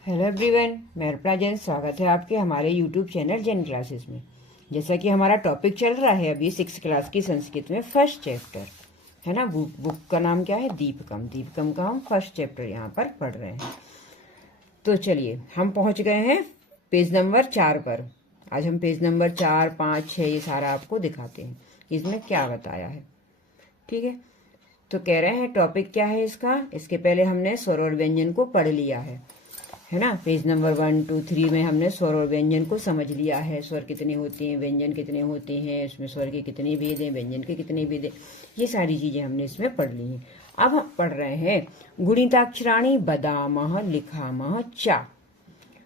Hello everyone, मैं अर्पणा जैन। स्वागत है आपके हमारे यूट्यूब चैनल जैन क्लासेस में। जैसा कि हमारा टॉपिक चल रहा है अभी 6 क्लास की संस्कृत में फर्स्ट चैप्टर है ना। बुक का नाम क्या है? दीपकम। दीपकम का हम फर्स्ट चैप्टर यहाँ पर पढ़ रहे हैं। तो चलिए, हम पहुँच गए हैं पेज नंबर 4 पर। आज हम पेज नंबर 4, 5, 6 ये सारा आपको दिखाते हैं इसमें क्या बताया है। ठीक है, तो कह रहे हैं टॉपिक क्या है इसका। इसके पहले हमने स्वर और व्यंजन को पढ़ लिया है ना। पेज नंबर 1, 2, 3 में हमने स्वर और व्यंजन को समझ लिया है। स्वर कितने होते हैं, व्यंजन कितने होते हैं, इसमें स्वर के कितने भेद हैं, व्यंजन के कितने भेद हैं, ये सारी चीजें हमने इसमें पढ़ ली हैं। अब हम पढ़ रहे हैं गुणिताक्षराणी बदामह लिखामह चा।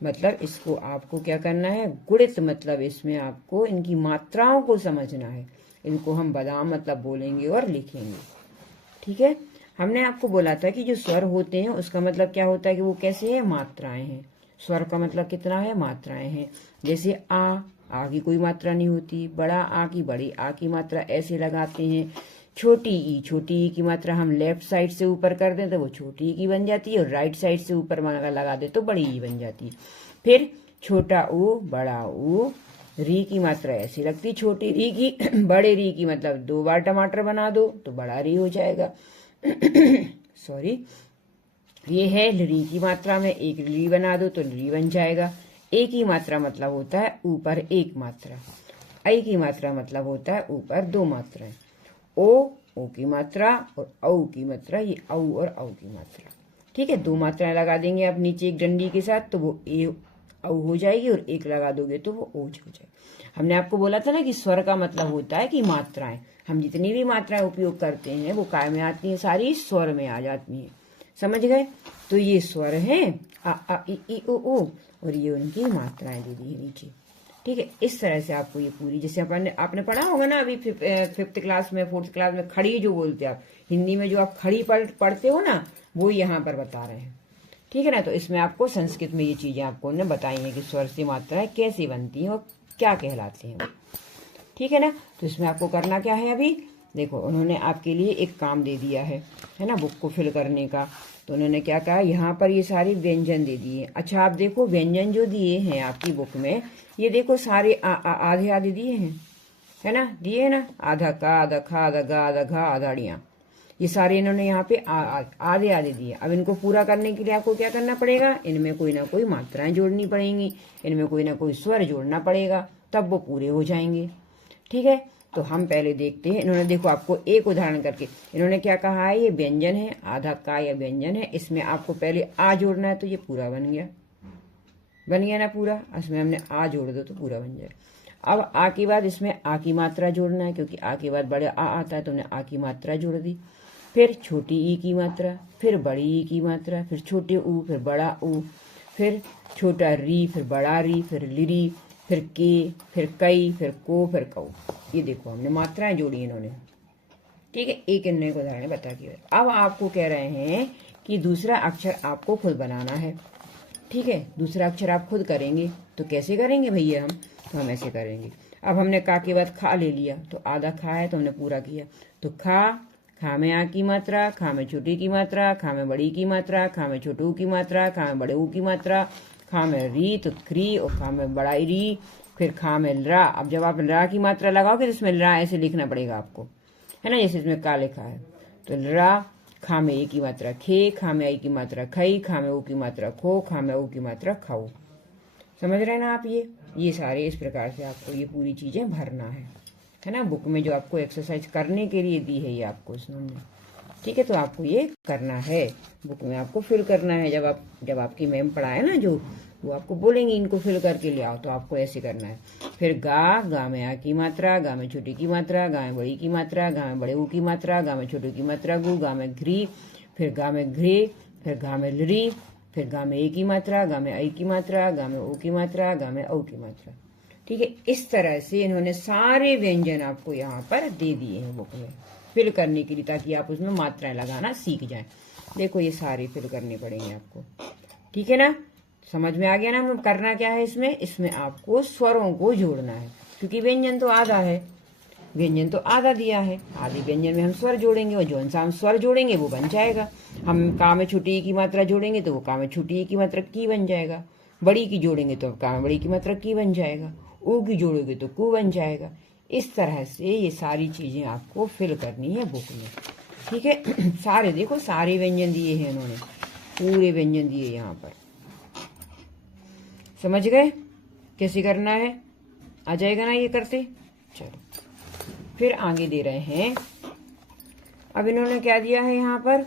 मतलब इसको आपको क्या करना है, गुणित मतलब इसमें आपको इनकी मात्राओं को समझना है। इनको हम बदाम मतलब बोलेंगे और लिखेंगे। ठीक है, हमने आपको बोला था कि जो स्वर होते हैं उसका मतलब क्या होता है कि वो कैसे है, मात्राएं हैं। स्वर का मतलब कितना है, मात्राएं हैं। जैसे आ की कोई मात्रा नहीं होती, बड़ा आ की बड़ी आ की मात्रा ऐसे लगाते हैं। छोटी ई की मात्रा हम लेफ्ट साइड से ऊपर कर दें तो वो छोटी ई की बन जाती है, और राइट साइड से ऊपर लगा दे तो बड़ी ई बन जाती है। फिर छोटा ऊ बड़ा ऊ, री की मात्रा ऐसी लगती, छोटी री की बड़े री की मतलब 2 बार टमाटर बना दो तो बड़ा री हो जाएगा। सॉरी, ये है री की मात्रा में 1 री बना दो तो री बन जाएगा। ए की मात्रा मतलब होता है ऊपर 1 मात्रा। आई की मात्रा मतलब होता है ऊपर 2 मात्राएं। ओ की मात्रा और औ की मात्रा, ये औ और औ की मात्रा। ठीक है, 2 मात्राएं लगा देंगे आप नीचे एक डंडी के साथ तो वो ए औ हो जाएगी, और 1 लगा दोगे तो वो ओज हो जाएगी। हमने आपको बोला था ना कि स्वर का मतलब होता है कि मात्राएं, हम जितनी भी मात्राएं उपयोग करते हैं वो काय में आती हैं, सारी स्वर में आ जाती हैं। समझ गए? तो ये स्वर हैं आ ई ओ, और ये उनकी मात्राएं दे दी है नीचे। ठीक है, इस तरह से आपको ये पूरी, जैसे आपने पढ़ा होगा ना अभी 5th क्लास में, 4th क्लास में खड़ी जो बोलते हैं आप हिंदी में, जो आप खड़ी पढ़ते हो ना, वो यहाँ पर बता रहे हैं। ठीक है ना। तो इसमें आपको संस्कृत में ये चीजें आपको उन्होंने बताई हैं कि स्वर से मात्राएं कैसे बनती हैं और क्या कहलाती हैं। ठीक है ना। तो इसमें आपको करना क्या है, अभी देखो उन्होंने आपके लिए एक काम दे दिया है ना, बुक को फिल करने का। तो उन्होंने क्या कहा, यहाँ पर ये सारे व्यंजन दे दिए। अच्छा, आप देखो व्यंजन जो दिए हैं आपकी बुक में, ये देखो सारे आधे आधे दिए हैं, है ना, दिए है ना। आधा का, आधा खा, आधा गा, आधा घा, आधाड़ियाँ, ये सारे इन्होंने यहाँ पे आधे आधे दिए। अब इनको पूरा करने के लिए आपको क्या करना पड़ेगा, इनमें कोई ना कोई मात्राएं जोड़नी पड़ेंगी, इनमें कोई ना कोई स्वर जोड़ना पड़ेगा, तब वो पूरे हो जाएंगे। ठीक है, तो हम पहले देखते हैं। इन्होंने देखो आपको एक उदाहरण करके इन्होंने क्या कहा है, ये व्यंजन है, आधा का या व्यंजन है, इसमें आपको पहले आ जोड़ना है तो ये पूरा बन गया ना पूरा। इसमें हमने आ जोड़ दो तो पूरा बन जाए। अब आ के बाद इसमें आ की मात्रा जोड़ना है, क्योंकि आ के बाद बड़े आ आता है तो हमने आ की मात्रा जोड़ दी। फिर छोटी ई की मात्रा, फिर बड़ी ई की मात्रा, फिर छोटे ऊ, फिर बड़ा ऊ, फिर छोटा री, फिर बड़ा री, फिर लिरी, फिर के, फिर कई, फिर को, फिर कऊ। ये देखो हमने मात्राएं जोड़ी इन्होंने। ठीक है, एक इन्होंने एक उदाहरण बता दिया। अब आपको कह रहे हैं कि दूसरा अक्षर आपको खुद बनाना है। ठीक है, दूसरा अक्षर आप खुद करेंगे। तो कैसे करेंगे भैया हम, तो हम ऐसे करेंगे। अब हमने का के बाद खा ले लिया, तो आधा खा है तो हमने पूरा किया। तो खा में आ की मात्रा, खा में छोटी की मात्रा, खा में बड़ी की मात्रा, खा में छोटू की मात्रा, खा में बड़े ऊ की मात्रा, खा में री तो क्री, और खा में बड़ा री, फिर खा में रा। अब जब आप रा की मात्रा लगाओगे तो इसमें रा ऐसे लिखना पड़ेगा आपको, है ना, जैसे इसमें का लिखा है। तो रा, खा में ए की मात्रा खे, खा में आई की मात्रा खई, खा में ऊ की मात्रा खो, खा में ऊ की मात्रा खाओ। समझ रहे हैं ना आप? ये सारे इस प्रकार से आपको ये पूरी चीजें भरना है ना। बुक में जो आपको एक्सरसाइज करने के लिए दी है ये आपको इसमें। ठीक है, तो आपको ये करना है, बुक में आपको फिल करना है। जब आपकी मैम पढ़ाए ना जो, वो आपको बोलेंगे इनको फिल करके ले आओ, तो आपको ऐसे करना है। फिर गा में आ की मात्रा, गा में छोटी की मात्रा, गा में बड़ी की मात्रा, गा में बड़े ऊ की मात्रा, गा में छोटी की मात्रा गु, गा में घ्री, फिर गा में घ्रे, फिर गा में लरी, फिर गा में ए की मात्रा, गा में आई की मात्रा, गा में ओ की मात्रा, गा में औ की मात्रा। ठीक है, इस तरह से इन्होंने सारे व्यंजन आपको यहाँ पर दे दिए हैं बुक में फिल करने के लिए, ताकि आप उसमें मात्राएं लगाना सीख जाएं। देखो ये सारे फिल करने पड़ेंगे आपको। ठीक है ना, समझ में आ गया ना? हमें करना क्या है इसमें आपको स्वरों को जोड़ना है, क्योंकि व्यंजन तो आधा है, व्यंजन तो आधा दिया है, आधे व्यंजन में हम स्वर जोड़ेंगे और जौन सा हम स्वर जोड़ेंगे वो बन जाएगा। हम का में छोटी ई की मात्रा जोड़ेंगे तो वो का में छोटी ई की मात्रा की बन जाएगा, बड़ी की जोड़ेंगे तो का में बड़ी की मात्रा की बन जाएगा, ऊ की जोड़ोगे तो कू बन जाएगा। इस तरह से ये सारी चीजें आपको फिल करनी है बुक में, ठीक है। सारे देखो सारे व्यंजन दिए हैं इन्होंने, पूरे व्यंजन दिए यहाँ पर, समझ गए कैसे करना है? आ जाएगा ना ये करते। चलो फिर आगे दे रहे हैं, अब इन्होंने क्या दिया है यहाँ पर,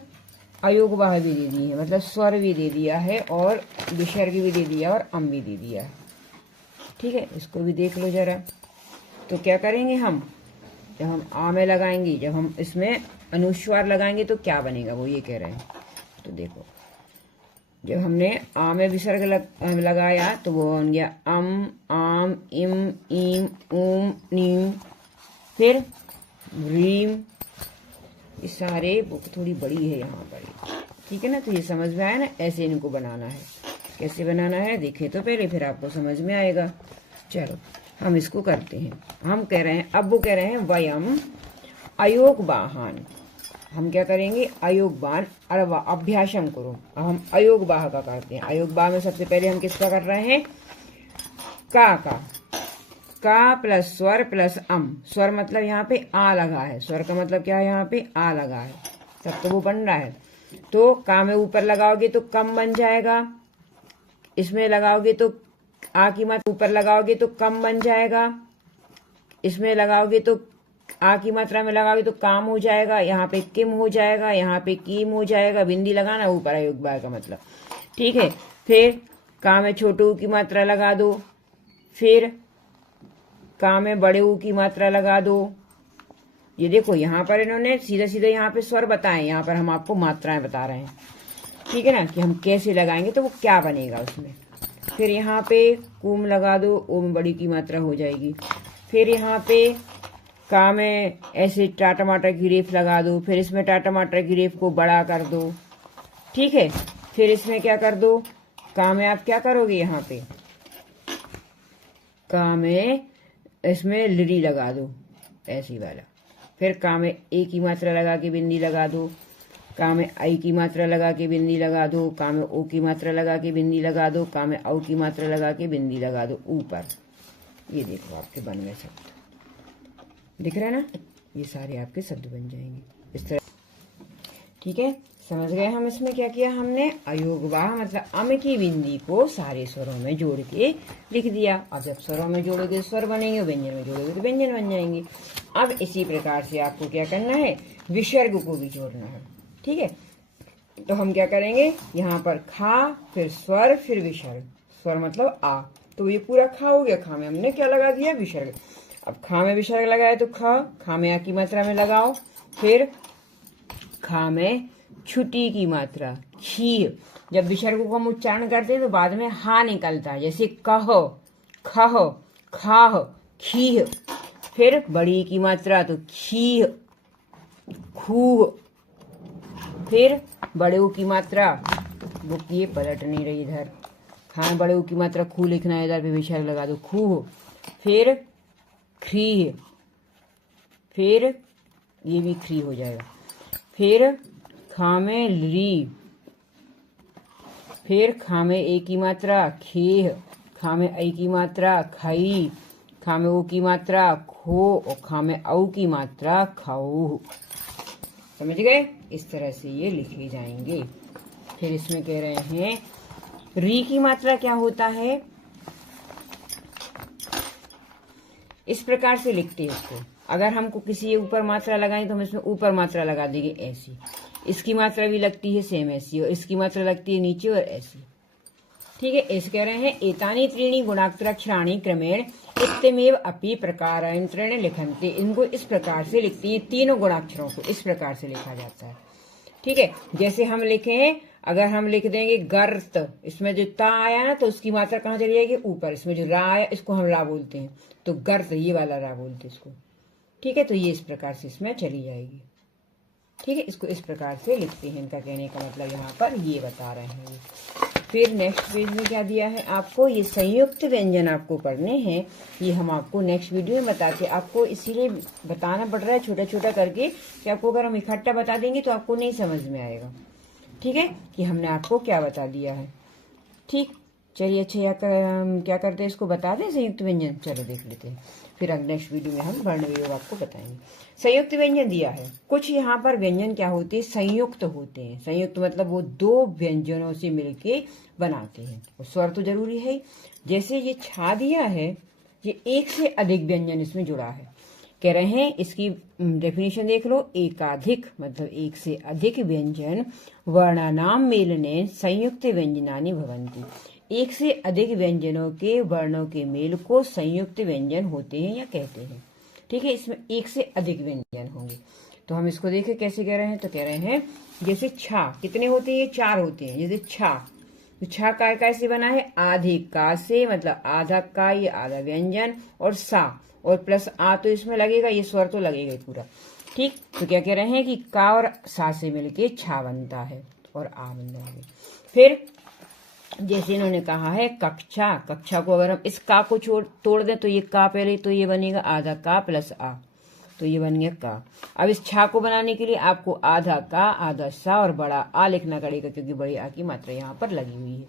अयोगवाह भी दे दी है, मतलब स्वर भी दे दिया है और विसर्ग भी दे दिया और अम भी दे दिया है, ठीक है। इसको भी देख लो जरा। तो क्या करेंगे हम, जब हम आ में लगाएंगे, जब हम इसमें अनुस्वार लगाएंगे तो क्या बनेगा वो ये कह रहे हैं। तो देखो जब हमने आ में विसर्ग लगाया तो वो बन गया अम, आम, इम, ईम, ऊम, नीम, फिर रीम। ये सारे बुक थोड़ी बड़ी है यहाँ पर, ठीक है ना। तो ये समझ में आया ना, ऐसे इनको बनाना है। कैसे बनाना है देखे तो पहले, फिर आपको समझ में आएगा। चलो हम इसको करते हैं। हम कह रहे हैं, अब वो कह रहे हैं वयम अयोगवाहान। हम क्या करेंगे, अयोगवान अभ्यासम करो। अब हम अयोगवाह का करते हैं। अयोगवाह में सबसे पहले हम किसका कर रहे हैं, का प्लस स्वर प्लस अम। स्वर मतलब यहाँ पे आ लगा है, स्वर का मतलब क्या है, यहाँ पे आ लगा है, तब तो वो बन रहा है। तो का में ऊपर लगाओगे तो कम बन जाएगा, इसमें लगाओगे तो आ की मात्रा ऊपर लगाओगे तो कम बन जाएगा, इसमें लगाओगे तो आ की मात्रा में लगाओगे तो काम हो जाएगा, यहाँ पे किम हो जाएगा, यहाँ पे कीम हो जाएगा। बिंदी लगाना ऊपर अयोगवाह का मतलब, ठीक है। फिर का में छोटे ऊ की मात्रा लगा दो, फिर का में बड़े ऊ की मात्रा लगा दो। ये देखो यहाँ पर इन्होंने सीधा सीधा यहाँ पे स्वर बताए, यहाँ पर हम आपको मात्राएं बता रहे हैं, ठीक है ना, कि हम कैसे लगाएंगे तो वो क्या बनेगा उसमें। फिर यहाँ पे कुम लगा दो, ओ में बड़ी की मात्रा हो जाएगी। फिर यहाँ पे का में ऐसे टमाटर की रेफ लगा दो, फिर इसमें टमाटर की रेफ को बड़ा कर दो, ठीक है। फिर इसमें क्या कर दो, का में आप क्या करोगे, यहाँ पे का में इसमें लिरी लगा दो ऐसी वाला। फिर का में ए की मात्रा लगा के बिंदी लगा दो, का में आई की मात्रा लगा के बिंदी लगा दो, का में ओ की मात्रा लगा के बिंदी लगा दो, का में औ की मात्रा लगा के बिंदी लगा दो ऊपर। ये देखो आपके बन गए शब्द, दिख रहा है ना, ये सारे आपके शब्द बन जाएंगे इस तरह, ठीक है। समझ गए हम इसमें क्या किया हमने, अयोगवाह मतलब अम की बिंदी को सारे स्वरों में जोड़ के लिख दिया। अब जब स्वरों में जोड़ोगे स्वर बनेंगे, व्यंजन में जोड़ोगे तो व्यंजन बन जाएंगे। अब इसी प्रकार से आपको क्या करना है, विसर्ग को भी जोड़ना है, ठीक है। तो हम क्या करेंगे, यहाँ पर खा, फिर स्वर, फिर विसर्ग। स्वर मतलब आ, तो ये पूरा खा हो गया। खा में हमने क्या लगा दिया, विसर्ग। अब खा में विसर्ग लगाए तो खा में आ की मात्रा में लगाओ, फिर खा में छुटी की मात्रा खी। जब विसर्ग को हम उच्चारण करते हैं तो बाद में हा निकलता है, जैसे कह, खह, खाह, खीह। फिर बड़ी की मात्रा तो खीह, खूह। फिर बड़े ऊ की मात्रा, बुक ये पलट नहीं रही इधर, खा बड़े ऊ की मात्रा खू लिखना है, इधर पे विसर्ग लगा दो खूह। फिर खीह, फिर ये भी खी हो जाएगा। फिर खा में ली, फिर खा में ए की मात्रा खेह, खा में आई की मात्रा खई, खा में ओ की मात्रा खो और खा में औ की मात्रा खाऊ। समझ गए, इस तरह से ये लिखे जाएंगे। फिर इसमें कह रहे हैं री की मात्रा क्या होता है, इस प्रकार से लिखते हैं इसको। अगर हमको किसी ऊपर मात्रा लगाएं तो हम इसमें ऊपर मात्रा लगा देंगे ऐसी, इसकी मात्रा भी लगती है सेम ऐसी, और इसकी मात्रा लगती है नीचे और ऐसी, ठीक है। ऐसे कह रहे हैं एतानी त्रीणी गुणाक्षराणि क्रमेण इत्यमेव अपि प्रकारांतरेण लिखन्ते। इनको इस प्रकार से लिखते हैं, तीनों गुणाक्षरों को इस प्रकार से लिखा जाता है, ठीक है। जैसे हम लिखें, अगर हम लिख देंगे गर्त, इसमें जो ता आया ना तो उसकी मात्रा कहाँ चली जाएगी, ऊपर। इसमें जो रा आया इसको हम रा बोलते हैं, तो गर्त ये वाला रा बोलते हैं इसको, ठीक है। तो ये इस प्रकार से इसमें चली जाएगी, ठीक है। इसको इस प्रकार से लिखते हैं, इनका कहने का मतलब यहाँ पर ये बता रहे हैं। फिर नेक्स्ट पेज में क्या दिया है आपको, ये संयुक्त व्यंजन आपको पढ़ने हैं। ये हम आपको नेक्स्ट वीडियो में बताते, आपको इसीलिए बताना पड़ रहा है छोटा छोटा करके कि आपको अगर हम इकट्ठा बता देंगे तो आपको नहीं समझ में आएगा। ठीक है, कि हमने आपको क्या बता दिया है। ठीक, चलिए अच्छा क्या करते हैं, इसको बता दें संयुक्त व्यंजन। चलो देख लेते हैं, फिर नेक्स्ट वीडियो में हम वर्ण वियोग आपको बताएंगे। संयुक्त व्यंजन दिया है, कुछ यहाँ पर व्यंजन क्या होते हैं, संयुक्त होते हैं। संयुक्त मतलब वो दो व्यंजनों से मिलके बनाते हैं, और स्वर तो जरूरी है। जैसे ये छा दिया है, ये एक से अधिक व्यंजन इसमें जुड़ा है। कह रहे हैं इसकी डेफिनेशन देख लो, एकाधिक मतलब एक से अधिक व्यंजन वर्णानाम मेलने संयुक्त व्यंजनानि भवन्ति। एक से अधिक व्यंजनों के वर्णों के मेल को संयुक्त व्यंजन होते हैं या कहते हैं। ठीक है, इसमें एक से अधिक व्यंजन होंगे। तो हम इसको देखें कैसे कह रहे हैं, तो कह रहे हैं जैसे छा कितने होते हैं, ये 4 होते हैं। जैसे छा, तो छा काय काय से बना है, आधे का से मतलब आधा का, ये आधा व्यंजन, और सा और प्लस आ तो इसमें लगेगा, ये स्वर तो लगेगा ही पूरा। ठीक, तो क्या कह रहे हैं कि का और सा से मिलके छा बनता है और आ बनता है। फिर जैसे इन्होंने कहा है कक्षा, कक्षा को अगर हम इस का को तोड़ दें तो ये का पहले, तो ये बनेगा आधा का प्लस आ, तो ये बन गया का। अब इस छा को बनाने के लिए आपको आधा का आधा सा और बड़ा आ लिखना पड़ेगा, क्योंकि बड़ी आ की मात्रा यहाँ पर लगी हुई है।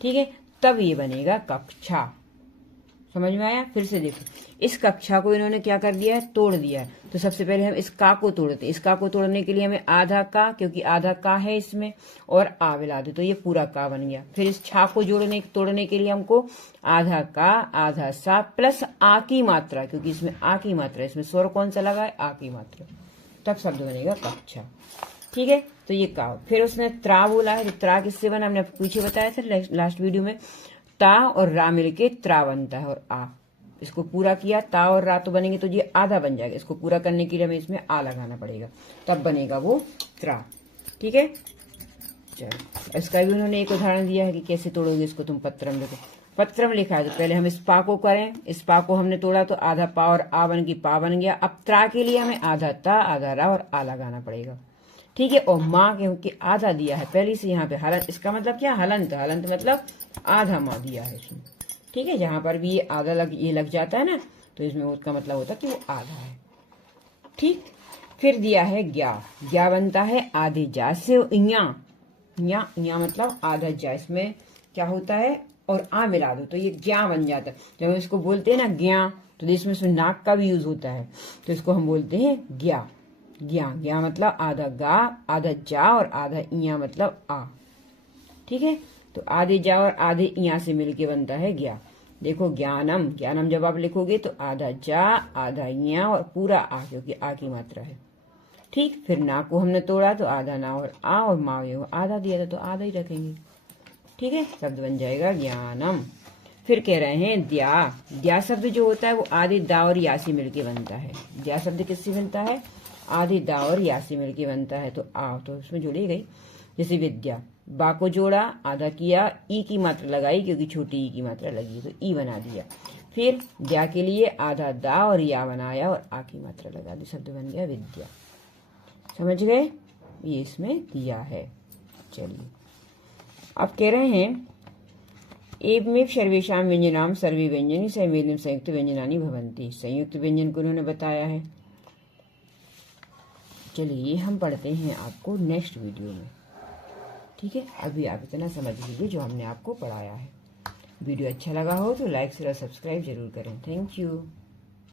ठीक है, तब ये बनेगा कक्षा। समझ में आया? फिर से देखो, इस कक्षा को इन्होंने क्या कर दिया है, तोड़ दिया है। तो सबसे पहले हम इस का को तोड़ते हैं। इस का को तोड़ने के लिए हमें आधा का, क्योंकि आधा का है इसमें, और आ मिला दे तो ये पूरा का बन गया। फिर इस छा को तोड़ने के लिए हमको आधा का आधा सा प्लस आ की मात्रा, क्योंकि इसमें आ की मात्रा, इसमें स्वर कौन सा लगा है, आ की मात्रा, तब शब्द बनेगा कक्षा। ठीक है, तो ये का। फिर उसने त्रा बोला है, तो त्रा किससे बना, हमने पीछे बताया था लास्ट वीडियो में। ता और रा मिलके त्रा बनता है, और आ इसको पूरा किया, ता और रा तो बनेंगे तो ये आधा बन जाएगा। इसको पूरा करने के लिए हमें इसमें आ लगाना पड़ेगा, तब बनेगा वो त्रा। ठीक है, चलो इसका भी उन्होंने एक उदाहरण दिया है कि कैसे तोड़ोगे इसको तुम। पत्रम लिखो, पत्रम लिखा है तो पहले हम इस पा को करें। इस पा को हमने तोड़ा तो आधा पा और आ बन की पा बन गया। अब त्रा के लिए हमें आधा ता आधा रा और आ लगाना पड़ेगा। ठीक है, और माँ क्योंकि आधा दिया है पहले से यहाँ पे हलंत, इसका मतलब क्या, हलंत। हलंत मतलब आधा माँ दिया है इसमें। ठीक है, जहां पर भी ये आधा ये लग जाता है ना, तो इसमें उसका मतलब होता है कि वो आधा है। ठीक, फिर दिया है ज्ञा। ज्ञा बनता है आधे जा से इया मतलब आधा जा, इसमें क्या होता है और आ मिला दो तो ये ज्ञा बन जाता है। जब हम इसको बोलते हैं ना ज्ञा, तो इसमें नाक का भी यूज होता है, तो इसको हम बोलते हैं ज्ञा। ज्ञा, ज्ञा मतलब आधा गा आधा जा और आधा इया मतलब आ। ठीक है, तो आधे जा और आधे इया से मिलके बनता है ज्ञा। देखो ज्ञानम, ज्ञानम जब आप लिखोगे तो आधा जा आधा इया और पूरा आ, क्योंकि आ की मात्रा है। ठीक, फिर ना को हमने तोड़ा तो आधा ना और आ, और माँ आधा दिया था तो आधा ही रखेंगे। ठीक है, शब्द बन जाएगा ज्ञानम। फिर कह रहे हैं द्या। द्या शब्द जो होता है वो आधे दा और या से मिलके बनता है। द्या शब्द किससे बनता है, आधे दा और या से मिलके बनता है, तो आ तो उसमें जुड़ी गई। जैसे विद्या, बा को जोड़ा आधा किया, ई की मात्रा लगाई क्योंकि छोटी ई की मात्रा लगी तो ई बना दिया। फिर द्या के लिए आधा दा और या बनाया और आ की मात्रा लगा दी, शब्द बन गया विद्या। समझ गए, ये इसमें दिया है। चलिए अब कह रहे हैं एवमेव सर्वेषां व्यंजनाम सर्वे व्यंजनी संवेदन संयुक्त व्यंजनानि भवन्ति। संयुक्त व्यंजन को उन्होंने बताया है। चलिए हम पढ़ते हैं आपको नेक्स्ट वीडियो में। ठीक है, अभी आप इतना समझ लीजिए जो हमने आपको पढ़ाया है। वीडियो अच्छा लगा हो तो लाइक शेयर और सब्सक्राइब जरूर करें। Thank you.